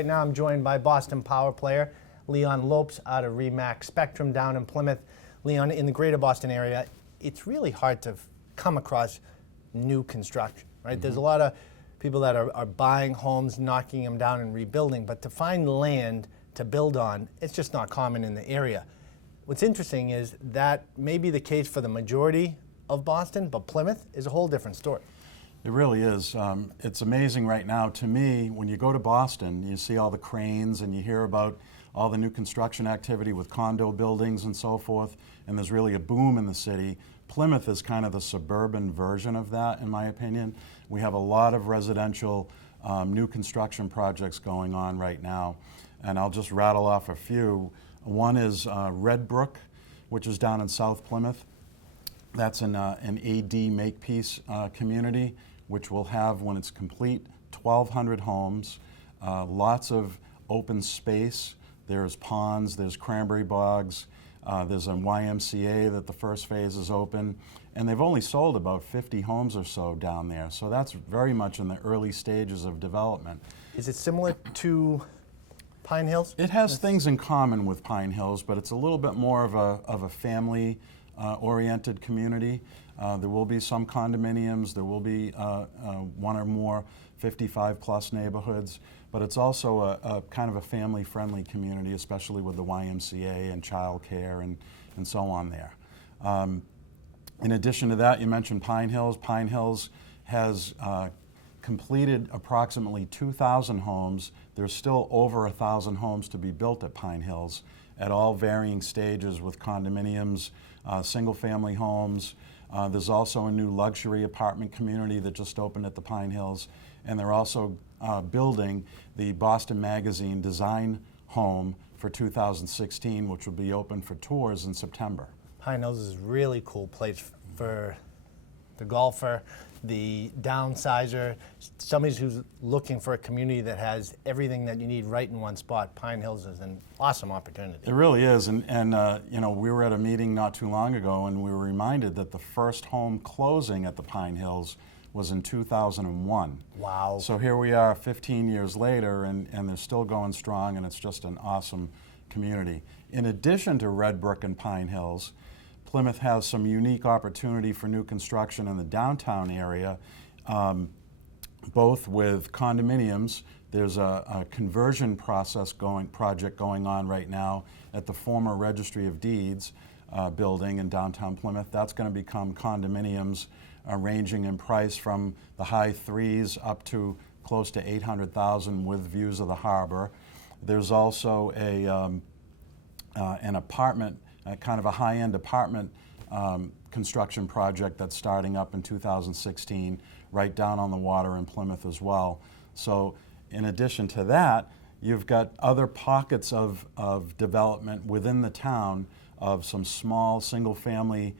Right now I'm joined by Boston Power player Leon Lopes out of Remax Spectrum down in Plymouth. Leon, in the greater Boston area, it's really hard to come across new construction, right? There's a lot of people that are buying homes, knocking them down and rebuilding, but to find land to build on, it's just not common in the area. What's interesting is that may be the case for the majority of Boston, but Plymouth is a whole different story. It really is. It's amazing right now to me, when you go to Boston, you see all the cranes and you hear about all the new construction activity with condo buildings and so forth, and there's really a boom in the city. Plymouth is kind of the suburban version of that, in my opinion. We have a lot of residential new construction projects going on right now, and I'll just rattle off a few. One is Red Brook, which is down in South Plymouth. That's an AD Makepeace community, which will have, when it's complete, 1,200 homes, lots of open space. There's ponds, there's cranberry bogs, there's a YMCA that the first phase is open, and they've only sold about 50 homes or so down there. So that's very much in the early stages of development. Is it similar to Pine Hills? It has things in common with Pine Hills, but it's a little bit more of a family oriented community. There will be some condominiums, there will be one or more 55 plus neighborhoods, but it's also a kind of a family friendly community, especially with the YMCA and childcare and so on there. In addition to that, you mentioned Pine Hills. Pine Hills has completed approximately 2,000 homes. There's still over 1,000 homes to be built at Pine Hills at all varying stages with condominiums, single-family homes. There's also a new luxury apartment community that just opened at the Pine Hills, and they're also building the Boston Magazine design home for 2016, which will be open for tours in September. Pine Hills is a really cool place for the golfer, the downsizer, somebody who's looking for a community that has everything that you need right in one spot. Pine Hills is an awesome opportunity. It really is, and you know, we were at a meeting not too long ago, and we were reminded that the first home closing at the Pine Hills was in 2001. Wow. So here we are 15 years later, and they're still going strong, and it's just an awesome community. In addition to Red Brook and Pine Hills, Plymouth has some unique opportunity for new construction in the downtown area, both with condominiums. There's a conversion project going on right now at the former Registry of Deeds building in downtown Plymouth. That's going to become condominiums ranging in price from the high threes up to close to 800,000 with views of the harbor. There's also an apartment, kind of a high-end apartment construction project that's starting up in 2016 right down on the water in Plymouth as well. So in addition to that, you've got other pockets of development within the town of some small single-family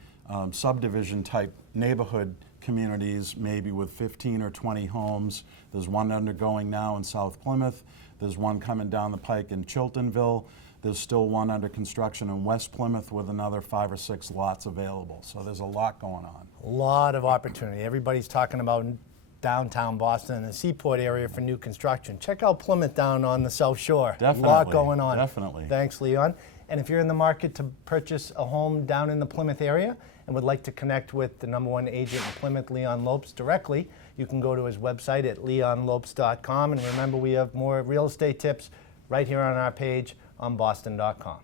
subdivision type neighborhood communities, maybe with 15 or 20 homes. There's one undergoing now in South Plymouth. There's one coming down the pike in Chiltonville. There's still one under construction in West Plymouth with another 5 or 6 lots available. So there's a lot going on. A lot of opportunity. Everybody's talking about downtown Boston and the Seaport area for new construction. Check out Plymouth down on the South Shore. Definitely. A lot going on. Definitely. Thanks, Leon. And if you're in the market to purchase a home down in the Plymouth area and would like to connect with the #1 agent in Plymouth, Leon Lopes, directly, you can go to his website at leonlopes.com. And remember, we have more real estate tips right here on our page on boston.com.